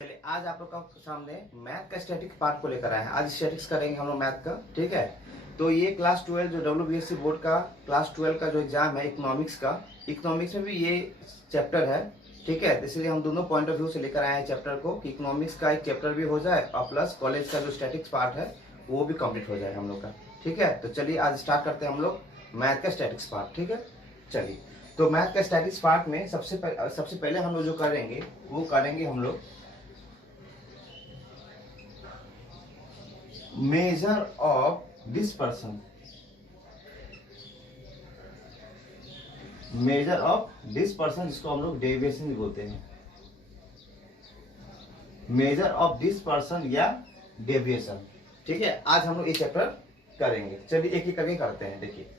चलिए आज आप लोग का सामने मैथ का स्टैटिक पार्ट को लेकर आए हैं। आज स्टैटिक्स करेंगे हम लोग मैथ का, ठीक है। तो ये क्लास 12 जो WBSC बोर्ड का क्लास 12 का जो एग्जाम है इकोनॉमिक्स का, इकोनॉमिक्स में भी ये चैप्टर है, ठीक है। इसलिए हम दोनों पॉइंट ऑफ व्यू से लेकर आए हैं चैप्टर को कि इकोनॉमिक्स का एक चैप्टर भी हो जाए और प्लस कॉलेज का जो स्टैटिक्स पार्ट है वो भी कंप्लीट हो जाए हम लोग का, ठीक है। तो चलिए आज स्टार्ट करते हैं हम लोग मैथ का स्टैटिक्स पार्ट, ठीक है। चलिए तो मैथ का स्टैटिक्स पार्ट में सबसे पहले हम लोग जो करेंगे वो करेंगे हम लोग measure of dispersion. Measure of dispersion जिसको हम लोग डेविएशन भी बोलते हैं, मेजर ऑफ डिस्पर्सन या डेविएशन, ठीक है। आज हम लोग ये चैप्टर करेंगे। चलिए एक एक करके करते हैं। देखिए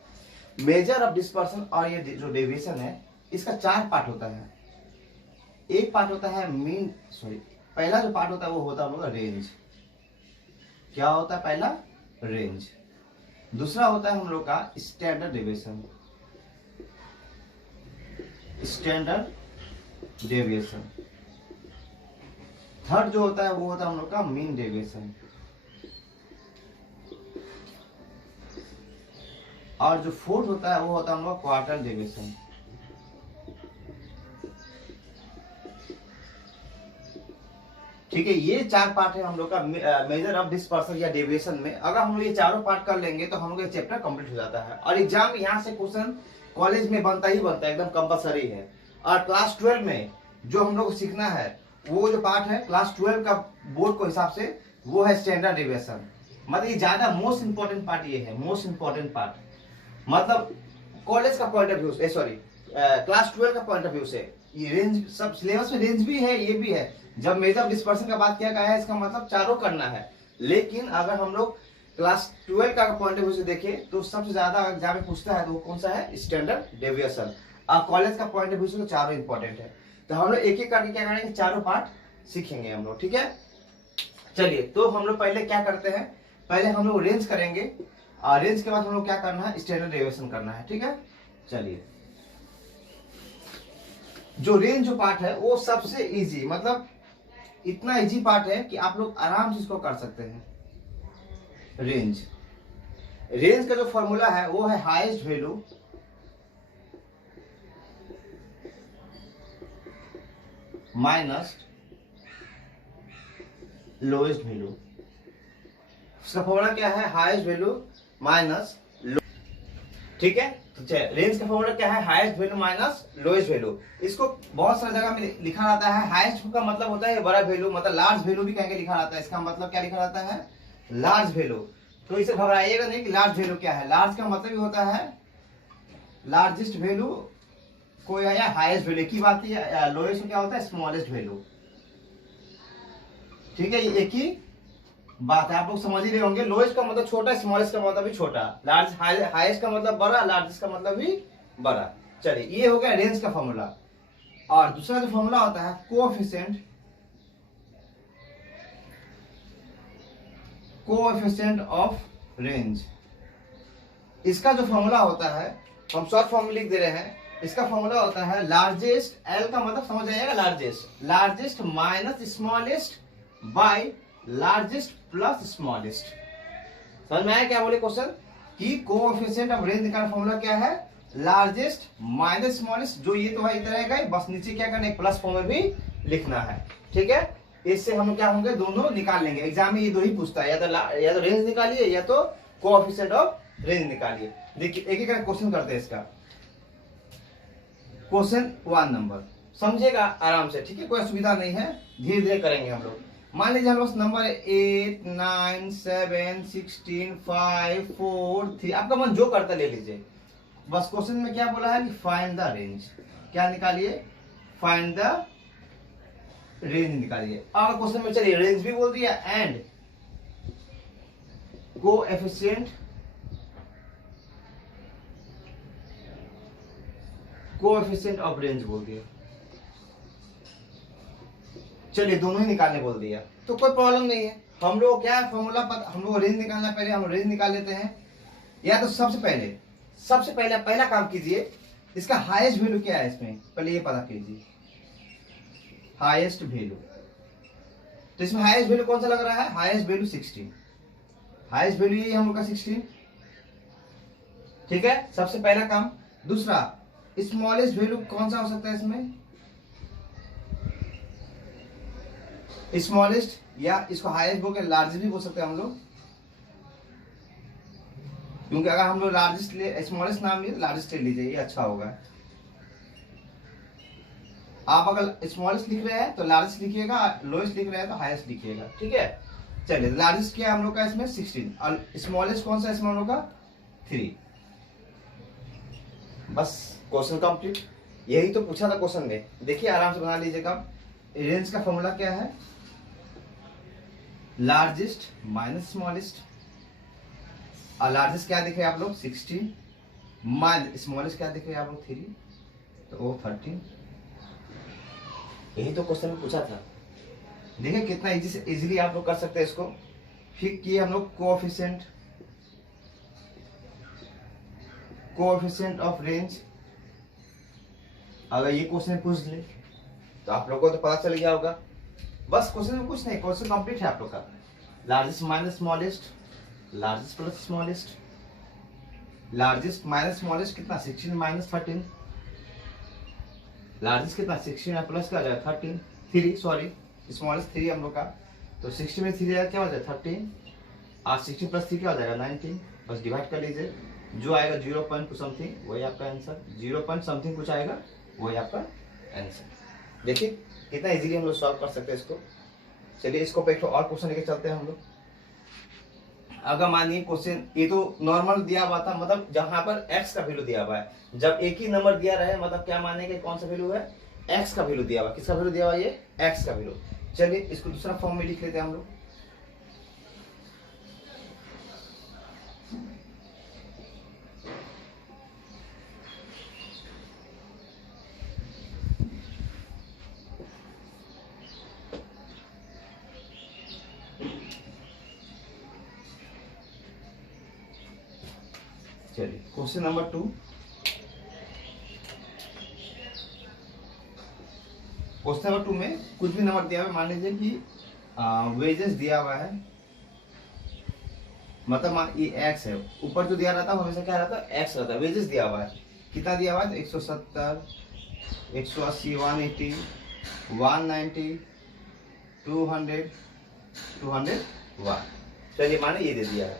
मेजर ऑफ डिस्पर्सन और ये जो डेविएशन है इसका चार पार्ट होता है। एक पार्ट होता है पहला जो पार्ट होता है वो होता है हम लोग रेंज। क्या होता है पहला? रेंज। दूसरा होता है हम लोग का standard deviation, standard deviation. Third जो होता है वो होता है हम लोग का मीन डेविएशन। और जो फोर्थ होता है वो होता है हम लोग क्वार्टर डेविएशन। ठीक है, ये चार पार्ट है हम लोग का मेजर ऑफ डिस्पर्सन या डेविएशन में। अगर हम लोग ये चारों पार्ट कर लेंगे तो हम लोग ये चैप्टर कंप्लीट हो जाता है और एग्जाम में यहाँ से क्वेश्चन कॉलेज में बनता ही बनता है, एकदम कंपलसरी है। और क्लास 12 में जो हम लोग को सीखना है वो जो पार्ट है क्लास 12 का बोर्ड को हिसाब से वो है स्टैंडर्ड डेविएशन। मतलब ये ज्यादा मोस्ट इंपॉर्टेंट पार्ट ये है, मोस्ट इंपॉर्टेंट पार्ट। मतलब कॉलेज का पॉइंट ऑफ व्यू से, सॉरी क्लास 12 का पॉइंट ऑफ व्यू से ये रेंज, सब सिलेबस में रेंज भी है, ये भी है। जब मेजर ऑफ डिस्पर्सन का बात किया गया है इसका मतलब चारों करना है। लेकिन अगर हम लोग क्लास 12 का पॉइंट ऑफ व्यू से देखें तो सबसे ज्यादा एग्जाम में पूछता है तो वो कौन सा है? Standard deviation. और कॉलेज का पॉइंट ऑफ व्यू से तो चारों इंपॉर्टेंट है। तो हम लोग एक एक करके क्या करेंगे, चारों पार्ट सीखेंगे हम लोग, ठीक है। चलिए तो हम लोग पहले क्या करते हैं, पहले हम लोग रेंज करेंगे और रेंज के बाद हम लोग क्या करना है, स्टैंडर्ड डेविएशन करना है, ठीक है। चलिए जो रेंज जो पार्ट है वो सबसे इजी, मतलब इतना इजी पार्ट है कि आप लोग आराम से इसको कर सकते हैं। रेंज, रेंज का जो फॉर्मूला है वो है highest value minus lowest value. उसका फॉर्मूला क्या है? हाईएस्ट वैल्यू माइनस लो, ठीक है। तो रेंज का फॉर्मूला क्या है? Highest value minus lowest value. इसको बहुत सारी जगह में लिखा जाता है। हाईएस्ट का मतलब होता है बड़ा वैल्यू, मतलब लार्ज वैल्यू भी कहीं लिखा जाता है। इसका मतलब क्या लिखा जाता है? Large value. तो इसे घबराइएगा नहीं कि लार्ज वैल्यू क्या है। लार्ज का मतलब ही होता है लार्जेस्ट वैल्यू को या हाईएस्ट वैल्यू की बात है। लोएस्ट क्या होता है? स्मॉलेस्ट वैल्यू, ठीक है। ये एक ही बात है, आप लोग समझ ही रहे होंगे। लोएस्ट का मतलब छोटा, स्मॉलेस्ट का मतलब भी छोटा, लार्ज हाईएस्ट का मतलब बड़ा, लार्जेस्ट का मतलब भी बड़ा। चलिए ये हो गया रेंज का फॉर्मूला। और दूसरा जो फॉर्मूला होता है कोएफिशिएंट ऑफ रेंज। इसका जो फॉर्मूला होता है, हम शॉर्ट फॉर्म लिख दे रहे हैं। इसका फॉर्मूला होता है लार्जेस्ट, एल का मतलब समझ आएगा, largest minus smallest by largest plus smallest. समझ में आया क्या बोले क्वेश्चन? कि कोएफिशिएंट ऑफ रेंज का फॉर्मूला क्या है? Largest minus smallest. जो ये तो है इधर रहेगा, बस नीचे क्या करना है, प्लस फॉर्म में भी लिखना है, ठीक है। इससे हम क्या होंगे, दोनों निकाल लेंगे। एग्जाम में ये दो ही पूछता है, या तो रेंज निकालिए या तो कोएफिशिएंट ऑफ रेंज निकालिए। देखिए एक एक क्वेश्चन करते हैं इसका। क्वेश्चन 1 नंबर समझिएगा आराम से, ठीक है। कोई असुविधा नहीं है, धीरे धीरे करेंगे हम लोग। मान लीजिए हम लोग नंबर 8, 9, 7, 16, 5, 4, 3, आपका मन जो करता ले लीजिए। बस क्वेश्चन में क्या बोला है कि फाइंड द रेंज। क्या निकालिए? फाइंड द रेंज निकालिए। और क्वेश्चन में चलिए रेंज भी बोल दिया एंड कोएफिशिएंट ऑफ रेंज बोल दिया। चलिए दोनों ही निकालने बोल दिया तो कोई प्रॉब्लम नहीं है। हम लोग क्या फॉर्मूला पता, हम लोग रेंज निकालना, पहले हम रेंज निकाल लेते हैं। या तो सबसे पहले पहला काम कीजिए, इसका हाईएस्ट वैल्यू क्या है इसमें, पहले ये पता कीजिए। हाईएस्ट वैल्यू तो इसमें हाईएस्ट वैल्यू कौन सा लग रहा है? हाईएस्ट वैल्यू 16, हाईएस्ट वैल्यू यही हम लोग का 16। ठीक है, सबसे पहला काम। दूसरा, स्मॉलेस्ट वैल्यू कौन सा हो सकता है इसमें? स्मॉलेस्ट, या इसको हाईएस्ट बोल के लार्जेस्ट भी बोल सकते हैं हम लोग, क्योंकि अगर हम लोग लार्जेस्ट ले, स्मॉलेस्ट नाम लिए तो लार्जेस्ट ले लीजिए, ये अच्छा होगा। आप अगर स्मॉलेस्ट लिख रहे हैं तो लार्जेस्ट लिखिएगा, लोएस्ट लिख रहे हैं तो हाईएस्ट लिखिएगा। ठीक है, चलिए लार्जेस्ट क्या हम लोग का इसमें 16, और स्मॉलेस्ट कौन सा इसमें हम लोग का 3। बस क्वेश्चन कंप्लीट। यही तो पूछा था क्वेश्चन में, देखिए आराम से बना लीजिएगा। रेंज का फॉर्मूला क्या है? लार्जेस्ट माइनस स्मॉलेस्ट, और लार्जेस्ट क्या दिख रहे हैं आप लोग? 16, माइनस स्मॉलेस्ट क्या दिख रहे हैं आप लोग? 3, तो वो 13। यही तो क्वेश्चन में पूछा था। देखिए कितना इजी से इजीली आप लोग कर सकते हैं इसको। फिर किए हम लोग कोएफिशिएंट ऑफ रेंज। अगर ये क्वेश्चन पूछ ले तो आप लोगों को तो पता चल गया होगा। बस क्वेश्चन में कुछ नहीं, क्वेश्चन कंप्लीट है आप लोग का। Largest minus smallest, largest plus smallest, largest minus smallest कितना? 16 माइनस 13, लार्जेस्ट कितना? 16 प्लस क्या हो जाएगा? 13, 3 सॉरी, स्मॉलेस्ट 3 हम लोग का। तो 60 में 3 क्या हो जाएगा? 13, और 16 प्लस 3 क्या हो जाएगा? 19। बस डिवाइड कर लीजिए, जो आएगा 0 पॉइंट समथिंग वही आपका आंसर, 0 पॉइंट समथिंग कुछ आएगा वही आपका आंसर। देखिए कितना इजीली हम लोग सॉल्व कर सकते हैं इसको। चलिए इसको पे एक और क्वेश्चन लेके चलते हैं हम लोग। अगर मानिए क्वेश्चन ये तो नॉर्मल दिया हुआ था, मतलब जहां पर x का वैल्यू दिया हुआ है, जब एक ही नंबर दिया रहे मतलब क्या माने कि कौन सा वैल्यू है? x का वैल्यू दिया हुआ। किसका वैल्यू दिया हुआ? ये x का वैल्यू। चलिए इसको दूसरा फॉर्म में लिख लेते हैं हम लोग। चलिए क्वेश्चन नंबर 2। क्वेश्चन नंबर 2 में कुछ भी नंबर दिया हुआ है, मान लीजिए कि वेजेस दिया हुआ है, मतलब ये एक्स है, ऊपर जो दिया रहता है हमेशा क्या रहता है? एक्स रहता है। वेजेस दिया हुआ है, कितना दिया हुआ है? 170, 180, 180, 190, 200, 201। चलिए माने ये दे दिया है,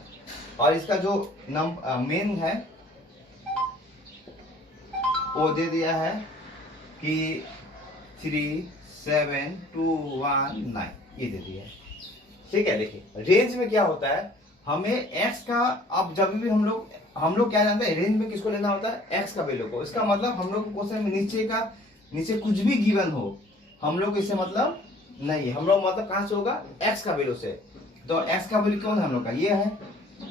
और इसका जो मेन है वो दे दिया है कि 37219, ये दे दिया है। ठीक है, देखिए रेंज में क्या होता है, हमें x का, अब जब भी हम लोग क्या जानते हैं, रेंज में किसको लेना होता है? x का वैल्यू को। इसका मतलब हम लोग को क्वेश्चन में नीचे कुछ भी गिवन हो, हम लोग इससे मतलब नहीं, हम लोग मतलब कहां से होगा? x का वैल्यू से। तो x का वैल्यू कौन है हम लोग का? ये है,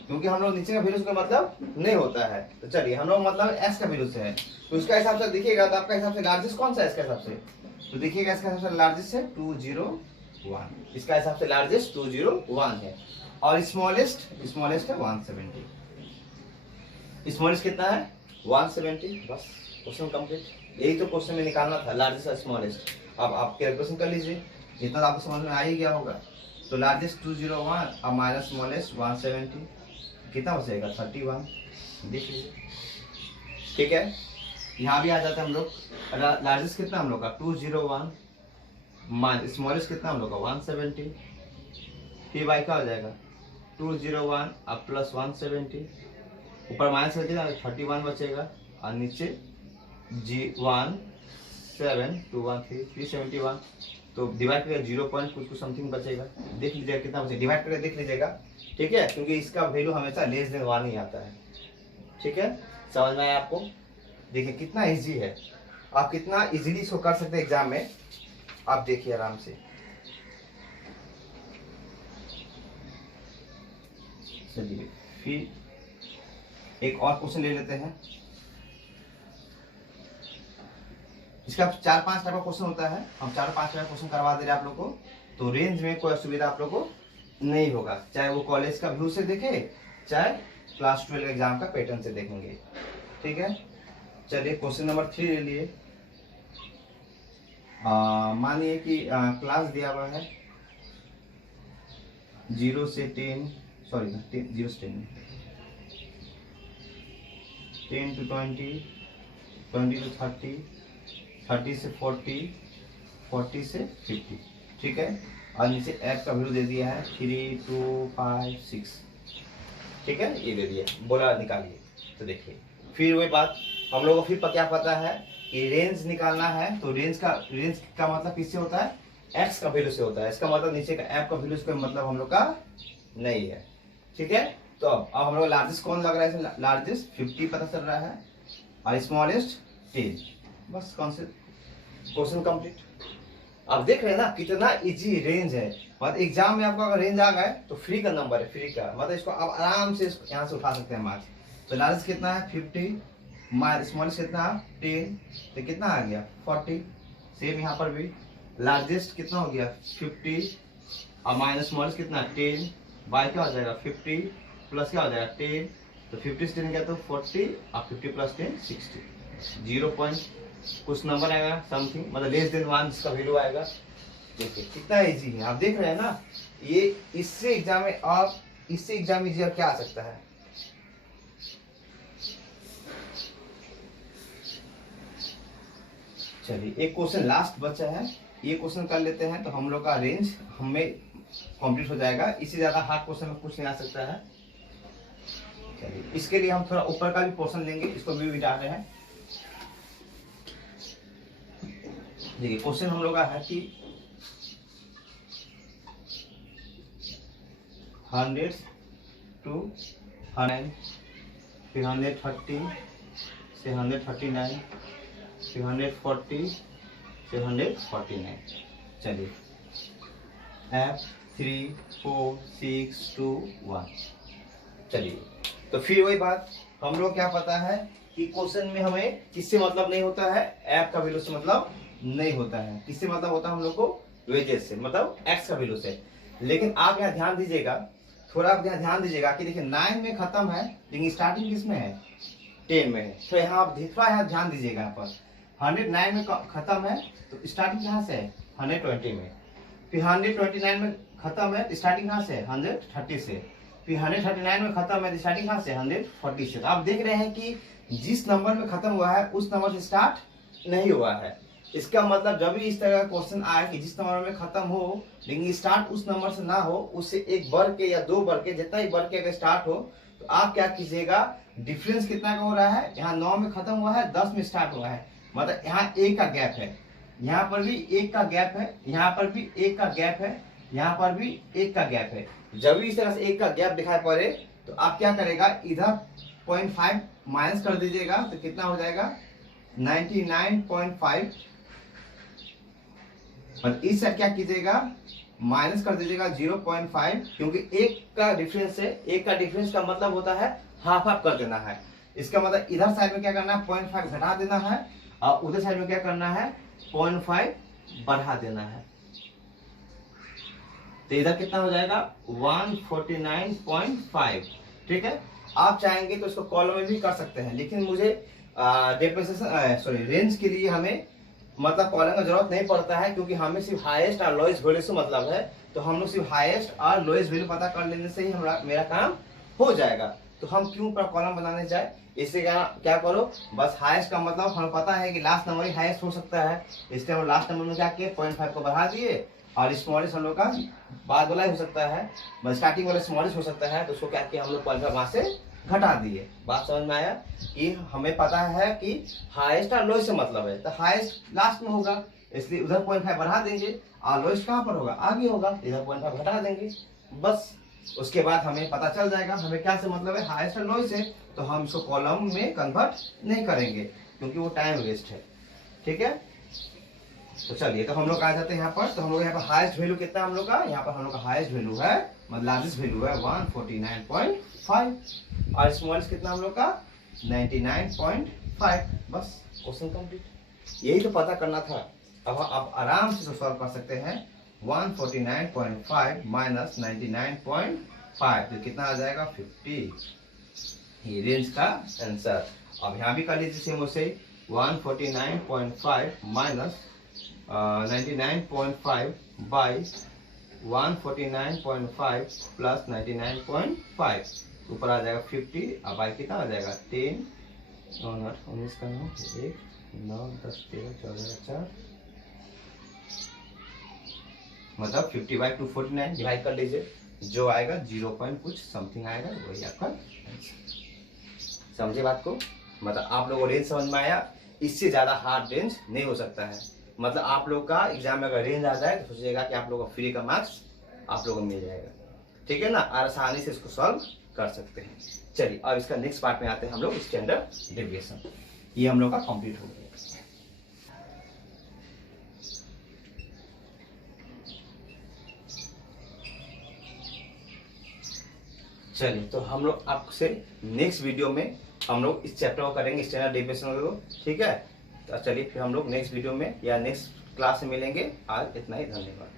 क्योंकि हम लोग नीचे का वैल्यू का मतलब नहीं होता है। तो चलिए हम लोग मतलब x का वैल्यू से है, तो उसका हिसाब से देखिएगा तो आपका हिसाब से लार्जेस्ट कौन सा है इसके हिसाब से? तो देखिएगा इसका हिसाब से लार्जेस्ट है 201, इसका हिसाब से लार्जेस्ट 201 है, और स्मॉलेस्ट है 170। स्मॉलेस्ट कितना है? 170। बस क्वेश्चन कंप्लीट। यही तो क्वेश्चन में निकालना था, लार्जेस्ट और स्मॉलेस्ट। अब आप कैलकुलेशन कर लीजिए, इतना आपको समझ में आ ही गया होगा। तो लार्जेस्ट 201 और माइनस स्मॉलेस्ट 170, कितना हो जाएगा? 31। देख लीजिए, ठीक है। यहाँ भी आ जाता है हम लोग, लार्जेस्ट कितना हम लोग का? 201, माइनस स्मॉलेस्ट कितना हम लोग का? 170। फिर बाई क्या हो जाएगा? 201 अब प्लस 170, ऊपर माइनस कर दिया 31 बचेगा, और नीचे G17213 तो डिवाइड करेगा 0 पॉइंट कुछ समथिंग बचेगा। देख लीजिएगा कितना बचेगा, डिवाइड करके देख लीजिएगा। ठीक है, क्योंकि इसका वैल्यू हमेशा लेस देन 1 ही आता है। ठीक है, समझ में आया आपको? देखिए कितना इजी है, आप कितना इजीली इसको कर सकते हैं एग्जाम में। आप देखिए आराम से। चलिए फिर एक और क्वेश्चन ले लेते हैं। इसका 4-5 टाइप का क्वेश्चन होता है, हम 4-5 टाइप का क्वेश्चन करवा दे रहे हैं आप लोग को। तो रेंज में कोई असुविधा आप लोग को नहीं होगा, चाहे वो कॉलेज का व्यू से देखे, चाहे क्लास 12 एग्जाम का पैटर्न से देखेंगे। ठीक है, चलिए क्वेश्चन नंबर 3 ले लिए। मानिए कि क्लास दिया हुआ है, 0 से 10, सॉरी 0 से 10, 10 to 20, 20 to 30, 30 से 40, 40 से 50, ठीक है। और नीचे f का वैल्यू दे दिया है 3, 2, 5, 6, ठीक है, ये दे दिया, बोला निकालिए। तो देखिए फिर वही बात, हम लोगों को फिर क्या पता है कि रेंज निकालना है, तो रेंज का मतलब किससे होता है, x का वैल्यू से होता है। इसका मतलब नीचे का f का वैल्यू का मतलब हम लोग का नहीं है, ठीक है। तो अब हम लोग लार्जेस्ट कौन लग रहा है, लार्जेस्ट 50 पता चल रहा है और स्मॉलेस्ट 10, बस कॉन्सेप्ट, क्वेश्चन कंप्लीट। आप देख रहे हैं ना कितना इजी रेंज है, मतलब एग्जाम में आपका अगर रेंज आ गए तो फ्री का नंबर है, फ्री का मतलब इसको आप आराम से यहाँ से उठा सकते हैं मार्क्स। तो लार्जेस्ट कितना है 50, स्मॉलेस्ट कितना है 10, तो कितना आ गया 40। सेम यहाँ पर भी लार्जेस्ट कितना हो गया 50 और माइनस स्मॉलेस्ट कितना 10, बाई क्या हो जाएगा 50 प्लस क्या हो जाएगा 10, तो 50 से 10 क्या तो 40 और 50 प्लस 10 60, 0 पॉइंट कुछ नंबर आएगा समथिंग, मतलब लेस देन 1 इसका वैल्यू आएगा। देखिए कितना इजी है, आप देख रहे हैं ना, ये इससे एग्जाम में आप इससे एग्जाम इजी क्या आ सकता है। चलिए एक क्वेश्चन लास्ट बचा है, ये क्वेश्चन कर लेते हैं तो हम लोग का रेंज हमें कंप्लीट हो जाएगा। इससे ज्यादा हार्ड क्वेश्चन में कुछ नहीं आ सकता है। चलिए इसके लिए हम थोड़ा ऊपर का भी पोर्शन लेंगे, इसको भी मिटा रहे हैं। देखिए क्वेश्चन हम लोग का है कि 100 to 100, फिर 130 से 139, फिर 140 से 149। चलिए F 3, 4, 6, 2, 1। चलिए तो फिर वही बात, हम लोग क्या पता है कि क्वेश्चन में हमें किससे मतलब नहीं होता है, F का वैल्यू से मतलब नहीं होता है। किससे मतलब होता है हम लोग को, वेजेस से, मतलब x का वैल्यू से। लेकिन आप यहाँ ध्यान दीजिएगा, थोड़ा आप यहाँ ध्यान दीजिएगा कि देखिए 9 में खत्म है लेकिन स्टार्टिंग किस में है 10 में है। तो यहाँ आप थोड़ा यहाँ ध्यान दीजिएगा, यहाँ पर 109 में खत्म है तो स्टार्टिंग कहाँ से है 120 में, फिर 129 में खत्म है स्टार्टिंग कहाँ से है 130 से, फिर 139 में खत्म है स्टार्टिंग कहाँ से 140 से। तो आप देख रहे हैं कि जिस नंबर में खत्म हुआ है उस नंबर से स्टार्ट नहीं हुआ है। इसका मतलब जब भी इस तरह का क्वेश्चन आए कि जिस नंबर में खत्म हो लेकिन स्टार्ट उस नंबर से ना हो, उससे एक बढ़ के या दो बढ़ के जितना ही बढ़ के अगर स्टार्ट हो, तो आप क्या कीजिएगा, डिफरेंस कितना का हो रहा है, यहाँ 9 में खत्म हुआ है 10 में स्टार्ट हुआ है, मतलब यहाँ एक का गैप है, यहाँ पर भी एक का गैप है, यहाँ पर भी एक का गैप है, यहाँ पर भी एक का गैप है। जब भी इस तरह से एक का गैप दिखाई पड़े तो आप क्या करेगा, इधर 0.5 माइनस कर दीजिएगा तो कितना हो जाएगा 99.5, और इस साइड क्या कीजिएगा माइनस कर दीजिएगा 0.5, क्योंकि एक का डिफरेंस है, एक का डिफरेंस का मतलब होता है हाफ हाफ कर देना है। इसका मतलब इधर साइड में क्या करना है 0.5 घटा देना है और उधर साइड में क्या करना है 0.5 बढ़ा देना है। तो इधर कितना हो जाएगा 149.5, ठीक है। आप चाहेंगे तो इसको कॉलम में भी कर सकते हैं, लेकिन मुझे रेंज के लिए हमें मतलब कॉलम का जरूरत नहीं पड़ता है, क्योंकि हमें सिर्फ हाईएस्ट और लोएस्ट वैल्यू से मतलब है। तो हम लोग सिर्फ हाईएस्ट और लोएस्ट वैल्यू पता कर लेने से ही मेरा काम हो जाएगा। तो हम क्यों कॉलम बनाने जाए, इससे क्या करो, बस हाईएस्ट का मतलब हमें पता है कि लास्ट नंबर ही हाईएस्ट हो सकता है, इसलिए हम लास्ट नंबर में क्या किए 0.5 को बढ़ा दिए, और स्मॉलेस्ट हम लोग का बाद वाला ही हो सकता है, स्टार्टिंग वाला स्मॉलेस्ट हो सकता है, तो उसको क्या किया हम लोग 0.5 वहां से घटा दिए। बात समझ में आया कि हमें पता है कि हाईएस्ट और लोएस्ट से मतलब है, तो हाईएस्ट लास्ट में होगा, इसलिए उधर 0.5 बढ़ा देंगे, और लोएस्ट कहाँ पर होगा आगे होगा, इधर 0.5 घटा देंगे बस। उसके बाद हमें पता चल जाएगा हमें क्या से मतलब है, हाईएस्ट और लोएस्ट है, तो हम इसको कॉलम में कन्वर्ट नहीं करेंगे क्योंकि वो टाइम वेस्ट है, ठीक है। तो चलिए तो हम लोग आ जाते हैं यहाँ पर, तो हम लोग यहाँ पर हाईएस्ट वैल्यू कितना हम लोग का, यहाँ पर हम लोग का हाईएस्ट वैल्यू है, मतलब लार्जेस्ट वैल्यू है 149.5, और स्मॉलेस्ट कितना हम लोग का 99.5, बस क्वेश्चन कंप्लीट। यही तो पता करना था। अब आप आराम से सॉल्व कर सकते हैं, 149.5 माइनस 99.5 तो कितना आ जाएगा 50, ये रेंज का आंसर। अब यहाँ भी कर लीजिए सेम वैसे 149.5 माइनस 99.5 बाई 149.5 प्लस 99.5 ऊपर आ जाएगा 50, अब आई कितना आ जाएगा 10 19 का 9 1 9 10 13 14 4 मतलब 50/249 डिवाइड कर लीजिए, जो आएगा 0 पॉइंट कुछ समथिंग आएगा, वही आपका समझे बात को। मतलब आप लोगों को रेंज समझ में आया, इससे ज्यादा हार्ड रेंज नहीं हो सकता है। मतलब आप लोग का एग्जाम में अगर रेंज आ जाए तो सोचिएगा कि आप लोगों को फ्री का मार्क्स आप लोगों को मिल जाएगा, ठीक है ना, आसानी से इसको सॉल्व कर सकते हैं। चलिए अब इसका नेक्स्ट पार्ट में आते हैं हम लोग, स्टैंडर्ड डेविएशन। ये हम लोग का कंप्लीट हो गया। चलिए तो हम लोग आपसे नेक्स्ट वीडियो में हम लोग इस चैप्टर को करेंगे, स्टैंडर्ड डेविएशन को, ठीक है। तो चलिए फिर हम लोग नेक्स्ट वीडियो में या नेक्स्ट क्लास में मिलेंगे। आज इतना ही, धन्यवाद।